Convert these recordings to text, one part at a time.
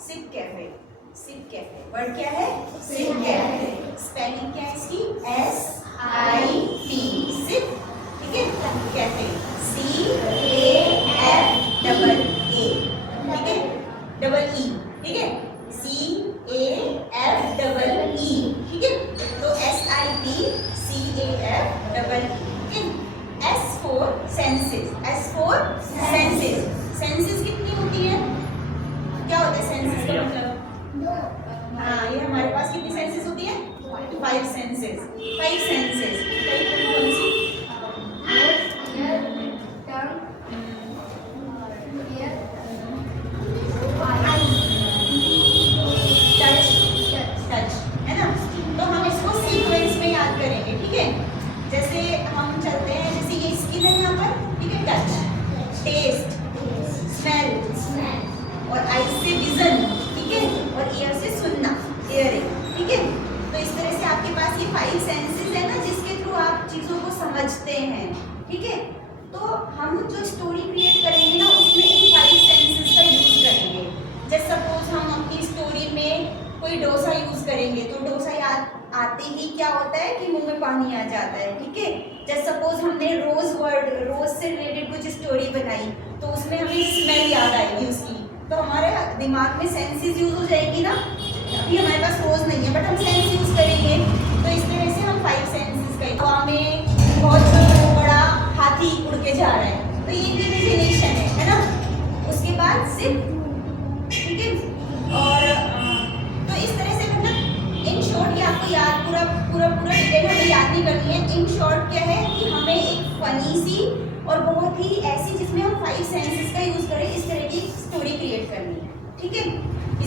SIP Cafe. Sip Cafe word क्या है? SIP cafe. Spelling क्या है इसकी? SIP सिप, ठीक है। कैफे CAFEA, ठीक है, डबल E, ठीक है, CAFEE, ठीक है। तो SIP CAFEE, ठीक है। S for senses, S for senses। Senses कितनी होती है? क्या होता है सेंसेस का मतलब? हाँ, ये हमारे पास कितनी सेंसेस होती है? 5 सेंसेस। 5 सेंसेस कौन सी? टच, है ना? तो हम इसको सीक्वेंस में याद करेंगे, ठीक है। जैसे हम चलते हैं, जैसे ये स्किन है यहाँ पर, ठीक है, टच, टेस्ट, स्मेल, और आई से विजन, ठीक है, और ईयर से सुनना, हियरिंग, ठीक है। तो इस तरह से आपके पास ये 5 सेंसेस है ना, जिसके थ्रू आप चीजों को समझते हैं, ठीक है। तो हम जो स्टोरी क्रिएट करेंगे ना, उसमें इन 5 सेंसेस का यूज करेंगे। जैसे सपोज हम अपनी स्टोरी में कोई डोसा यूज करेंगे, तो डोसा याद आते ही क्या होता है कि मुंह में पानी आ जाता है, ठीक है। जैसे सपोज हमने रोज से रिलेटेड कुछ स्टोरी बनाई, तो उसमें हमें स्मेल याद आएगी उसकी, तो हमारे दिमाग में सेंसेस यूज हो जाएगी ना। अभी हमारे पास रोज नहीं है, बट हम सेंस यूज करेंगे। तो इस तरह से हम 5 सेंसेस का, हवा में बहुत बड़ा हाथी उड़ के जा रहा है, तो ये इमेजिनेशन है ना। उसके बाद सिप, ठीक है। और तो इस तरह से मतलब इन शॉर्ट, ये आपको याद पूरा डिटेल हमें याद नहीं करनी है। इन शॉर्ट क्या है कि हमें एक फनी सी और बहुत ही ऐसी जिसमें हम 5 सेंसेस का यूज करें, इस तरह की स्टोरी क्रिएट करनी है, ठीक है।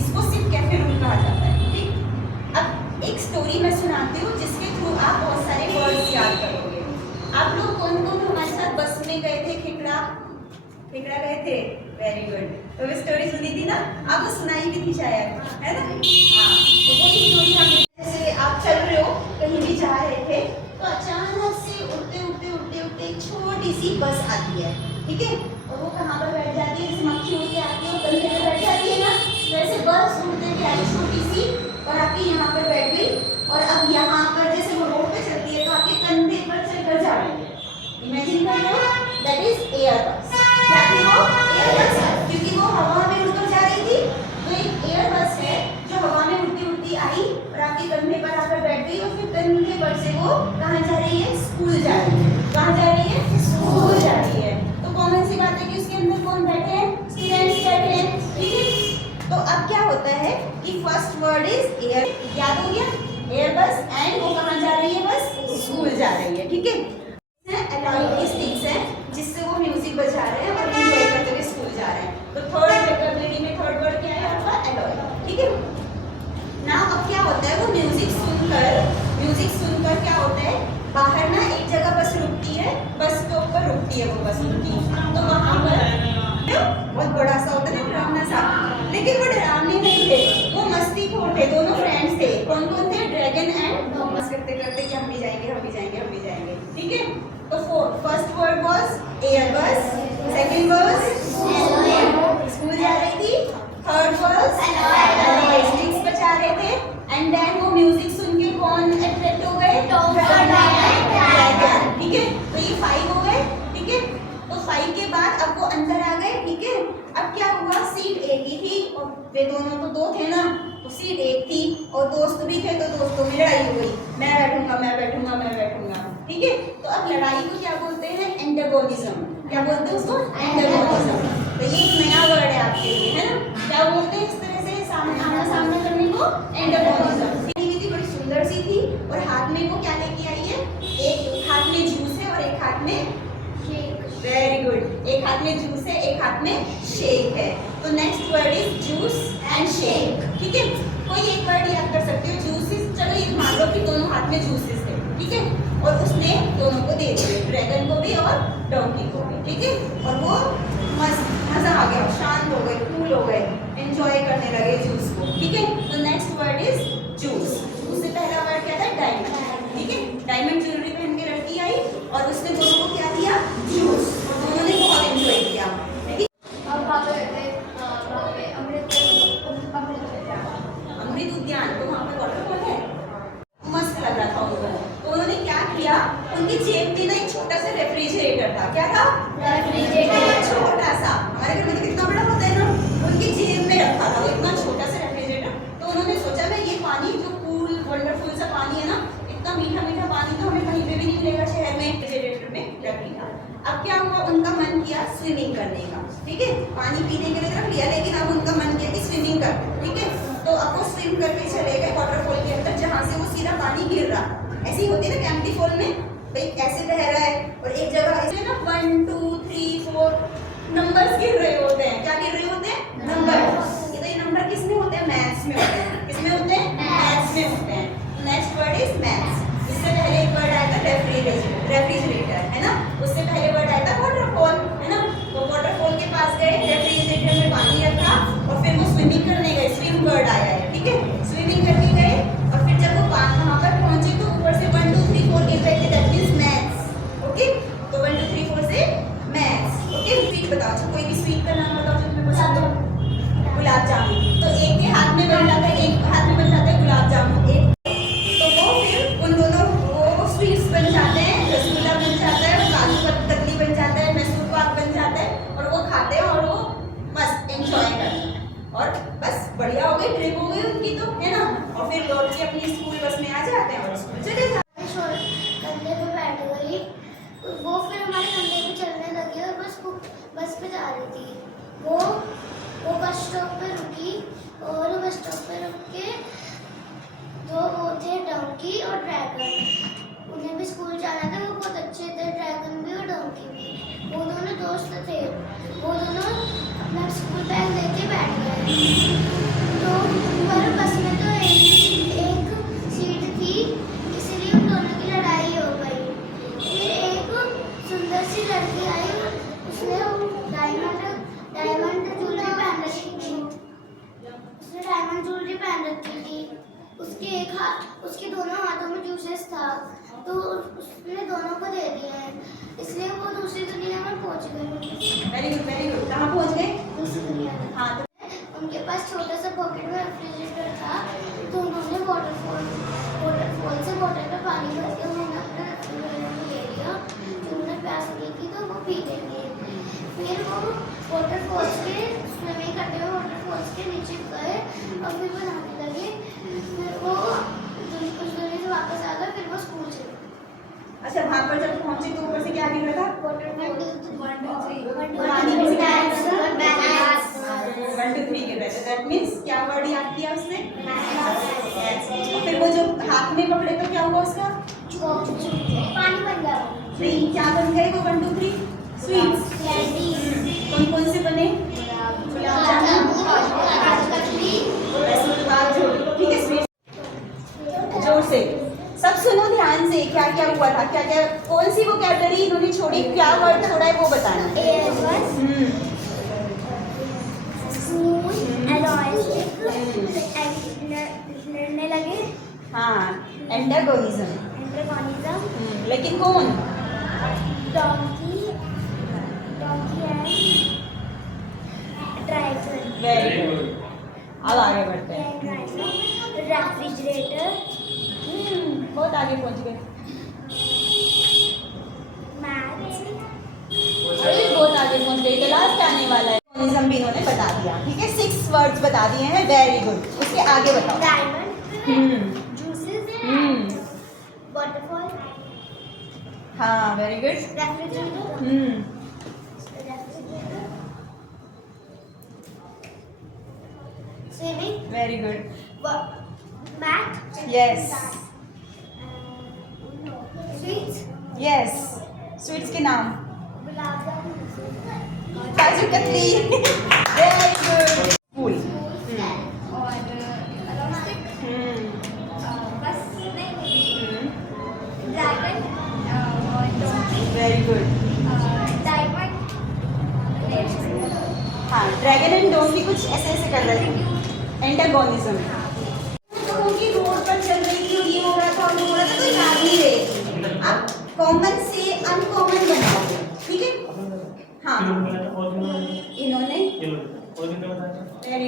इसको सिप कैफे रूल कहा जाता है, ठीक। अब एक स्टोरी मैं सुनाती हूँ जिसके थ्रू आप बहुत सारे वर्ड्स याद करोगे। आप लोग कौन हमारे साथ बस में गए थे? खेकड़ा गए थे, वेरी गुड। तो वो स्टोरी सुनी थी ना, आपको सुनाई भी थी शायद, है ना? हाँ, तो वो स्टोरी हम, जैसे आप चल रहे हो, कहीं भी जा रहे थे, तो अचानक से उड़ते एक छोटी सी बस आती है, ठीक है। और वो कहाँ पर बैठ जाती है? जैसे मक्खी उड़ के आती है और कंधे पर बैठ जाती है ना, वैसे बस उड़ते हुए आई छोटी सी और आपके यहाँ पर बैठ गई। और अब यहाँ पर जैसे वो रोड पे चलती है, तो आपके कंधे पर चढ़कर जा रही है। इमेजिन कर लो, दैट इज एयर बस। क्या थी वो? एयर बस, क्योंकि वो हवा में उड़कर जा रही थी। तो एक एयर बस है जो हवा में उड़ती आई और आपके कंधे पर आकर बैठ गई, और फिर कंधे पर से वो कहाँ जा रही है? स्कूल जा रही है। कहाँ जा रही है? स्कूल जा रही है। तो कॉमन सी बात है कि उसके अंदर कौन बैठे हैं? स्टूडेंट्स बैठे हैं, ठीक है। तो अब क्या होता है कि फर्स्ट वर्ड इज एयर, याद हो गया? एयर बस, एंड वो कहाँ जा रही है? बस स्कूल जा रही है, ठीक है। अलॉय की स्टिक्स है जिससे वो म्यूजिक बजा रहे हैं और एंजॉय करते हुए स्कूल जा रहे हैं। तो थर्ड वोकैबुलरी में थर्ड वर्ड क्या है आपका? अलॉय, ठीक है ना। अब क्या होता है, वो म्यूजिक सुनकर क्या होता है, बाहर ना एक जगह बस रुकती है, बस स्टॉप पर रुकती है वो बस उनकी। तो वहां पर बहुत बड़ा सा होता है ना, डरावना सा, लेकिन वो डरावने नहीं थे, वो मस्तीखोर थे। दोनों फ्रेंड्स थे, कौन थे? Dragon and Thomas. करते कि हम भी जाएंगे, ठीक है। तो फर्स्ट वर्ड वाज एयर बस, सेकंड वाज स्कूल जा रही थी, थर्ड वाज स्टिक्स बजा रहे थे, एंड देन वो म्यूजिक सुन के कौन अट्रैक्ट हो गए? ड्रैगन, ठीक है। तो ये 5 हो गए, ठीक है। तो 5 के बाद अब वो अंदर आ गए, ठीक है। अब क्या हुआ, सीट एक ही थी और वे दोनों तो 2 थे ना, तो सीट एक थी और दोस्त भी थे, तो दोस्तों में लड़ाई हो गई, मैं बैठूंगा, ठीक है। तो अब लड़ाई को क्या बोलते हैं? एंटागोनिज्म। क्या बोलते हैं उसको? एंटागोनिज्म। तो ये एक नया वर्ड है आपके लिए, है ना। क्या बोलते हैं इस तरह से आमना सामना करने को? एंटागोनिज्म। बड़ी सुंदर सी थी और हाथ में वो क्या लेके आई है? एक हाथ में जूस है और एक हाथ में शेक। वेरी गुड, एक हाथ में जूस है, एक हाथ में शेक है। तो next word is juice and shake, ठीक है। कोई एक वर्ड याद कर सकते हो, जूसेस। चलो ये मान लो कि दोनों हाथ में जूसेस थे, ठीक है, और उसने दोनों को दे दिए, ड्रैगन को भी और डॉगी को भी, ठीक है। और वो मजा आ गया, शांत हो गए, कूल हो गए, एंजॉय करने लगे जूस को, ठीक है। तो नेक्स्ट वर्ड इज जूस। उससे पहला वर्ड क्या था? डायमंड, ठीक है। डायमंड ज्वेलरी पहन के लड़की आई और उसने दोनों को क्या दिया? जूस, और दोनों ने बहुत एंजॉय किया, ठीक है। अब क्या हुआ, उनका मन किया स्विमिंग करने का, ठीक है, पानी पीने के लिए रख लिया, लेकिन अब उनका मन किया कि स्विमिंग कर, ठीक है, तो अब वो स्विम करके चले गए वाटरफॉल के अंदर जहाँ से वो सीधा पानी गिर रहा। ऐसे ही होती है ना कैंपटी फॉल में, भाई कैसे बह रहा है और एक जगह ऐसे ना 1 2 3 4 नंबर्स गिर रहे होते हैं। क्या गिर रहे होते हैं? नंबर। ये नंबर किस में होते हैं? मैथ्स में होते हैं। किसमें होते हैं? मैथ्स में होते हैं। Next word is maths. इससे पहले एक वर्ड आया था रेफ्रिजरेटर, है ना, उससे पहले वर्ड आया था वाटरफॉल, है ना, वो वाटरफॉल के पास गए, रेफ्रिजरेटर में पानी रखा और फिर वो स्विमिंग करने गए, स्विम वर्ड आया है, ठीक है, स्विमिंग करने गए और फिर जब वो वहां पर पहुंचे तो ऊपर से 1 2 3 4 गिर रहे थे, दैट मींस मैथ्स, ओके, तो 1 2 3 4 से मैथ्स, ओके। स्वीट बताओ, अच्छा कोई भी स्वीट का नाम बताओ जो तुम्हें पसंद हो। गुलाब जामुन, तो एक के हाथ में बन जाता है, एक हाथ में बन जाता है गुलाब जामुन, एक तो वो फिर उन दोनों वो स्वीट्स बन जाते हैं, रसगुल्ला बन जाता है, काजू कतली बन जाता है, मैसूर पाक बन जाता है और वो खाते हैं और वो मस्त एंजॉय करते हैं और बस बढ़िया हो गई, ट्रिप हो गई उनकी, तो है ना, और फिर लौट के अपनी स्कूल बस में आ जाते हैं और स्कूल चले जाते हैं। कंधे पे बैठ गई, वो फिर हमारे कंधे पे चलने लगी और बस पे जा रही थी। वो बस स्टॉप पे रुकी और बस स्टॉप पे रुक के दो वो थे डंकी और ड्रैगन, उन्हें भी स्कूल जाना था, वो बहुत अच्छे थे, ड्रैगन भी और डंकी भी, वो दोनों दोस्त थे, वो दोनों अपना स्कूल बैग लेके बैठ गए। तो पर बस में तो एक सीट थी, इसलिए उन दोनों की लड़ाई हो गई। फिर एक सुंदर सी लड़की आई, उसने डायमंड ज्वेलरी पहन रखी थी, उसने डायमंड ज्वेलरी पहन रखी थी, उसके दोनों हाथों में जूसेस था, तो उसने दोनों को दे दिए हैं, इसलिए वो दूसरी दुनिया में पहुंच गए। वेरी गुड, कहाँ पहुंच गए? दूसरी दुनिया में। हाँ, उनके पास छोटा सा पॉकेट में रेफ्रिजरेटर था, तो उन्होंने वाटरफॉल से बॉटल में पानी भर के उन्होंने अपने रेफ्रिजरेटर में ले लिया, तो उन्हें प्यास लगी थी तो वो पी लेंगे। फिर वो वाटरफॉल्स के स्विमिंग करते हुए वाटरफॉल्स के नीचे गए और फिर वो नहाने लगे, फिर वो कुछ दूरी से वापस आ गए, फिर वो स्कूल चले। अच्छा, वहाँ पर जब पहुंचे तो ऊपर से क्या गिर रहा था? 1 2 3 पानी में से क्या गिर रहा था? 1 2 3 गिर रहा था, दैट मींस क्या वर्ड याद किया उसने? मैथ्स। फिर वो जो हाथ में पकड़े तो क्या हुआ उसका? पानी बन गया, क्या बन गए वो? 1 2 3 स्वीट्स। कौन कौन से बने? गुलाब जामुन, काजू कतली, मैसूर पाक, ठीक है, स्वीट्स। जोर से सब सुनो ध्यान से, क्या क्या हुआ था, क्या क्या, कौन सी वोकैबुलरी इन्होंने छोड़ी, क्या वर्ड छोड़ा है वो बताना। लड़ने लगे, हाँ, एंटागोनिज्म, लेकिन कौन? Donkey and dragon, very good, अब आगे बढ़ते हैं। रेफ्रिजरेटर, बहुत आगे पहुंच गए, मैथ्स, बहुत आगे पहुंच गए, तो लास्ट आने वाला है। एंटागोनिज्म भी इन्होंने बता दिया, ठीक है, 6 वर्ड्स बता दिए हैं, वेरी गुड। उसके आगे बताओ। डायमंड, जूसेस, वाटरफॉल, हाँ, very good. Refrigerator, swimming, very good, math, yes sweets, yes, sweets के नाम? Gulab jamun, kaju katli, very good. फूल, और इलास्टिक, बस नहीं, ड्रैगन और डोंकी, वेरी गुड। डायमंड, हाँ, ड्रैगन एंड डोंकी कुछ ऐसे ऐसे कर रहे थे, एंटागोनिज्म। तो उनकी रोड पर चल रही थी और ये हो रहा था और वो हो रहा था, तो याद नहीं रहेगी। अब कॉमन से अनकॉमन बनाओगे, ठीक है? हाँ, इन्होंने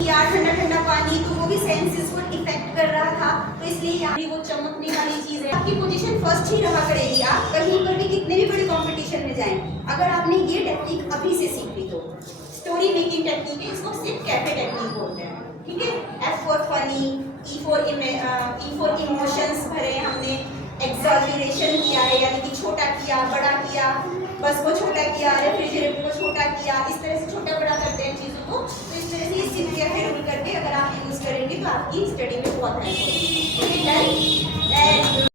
यार ठंडा ठंडा पानी, तो वो भी सेंसेस को इफेक्ट कर रहा था, तो इसलिए यार वो चमकने वाली चीज है। आपकी पोजीशन फर्स्ट ही रहा करेगी, आप कहीं पर भी कितने भी बड़े कंपटीशन में जाएं, अगर आपने ये टेक्निक अभी से सीख ली तो। स्टोरी मेकिंग टेक्निक है, इसको सिर्फ कैफे टेक्निक बोलते हैं, ठीक है? F for funny, E for emotions भरे हमने, एक्सैजरेशन किया है, यानी कि छोटा किया, बड़ा किया, बस को छोटा किया, रेफ्रिजरेटर को छोटा किया, इस तरह से छोटा बड़ा करते हैं चीज़ों को। तो इस तरह से ये सिंप्लीफाई रूल करके अगर आप यूज़ करेंगे तो आपकी स्टडी में बहुत हेल्प होगी। Okay done.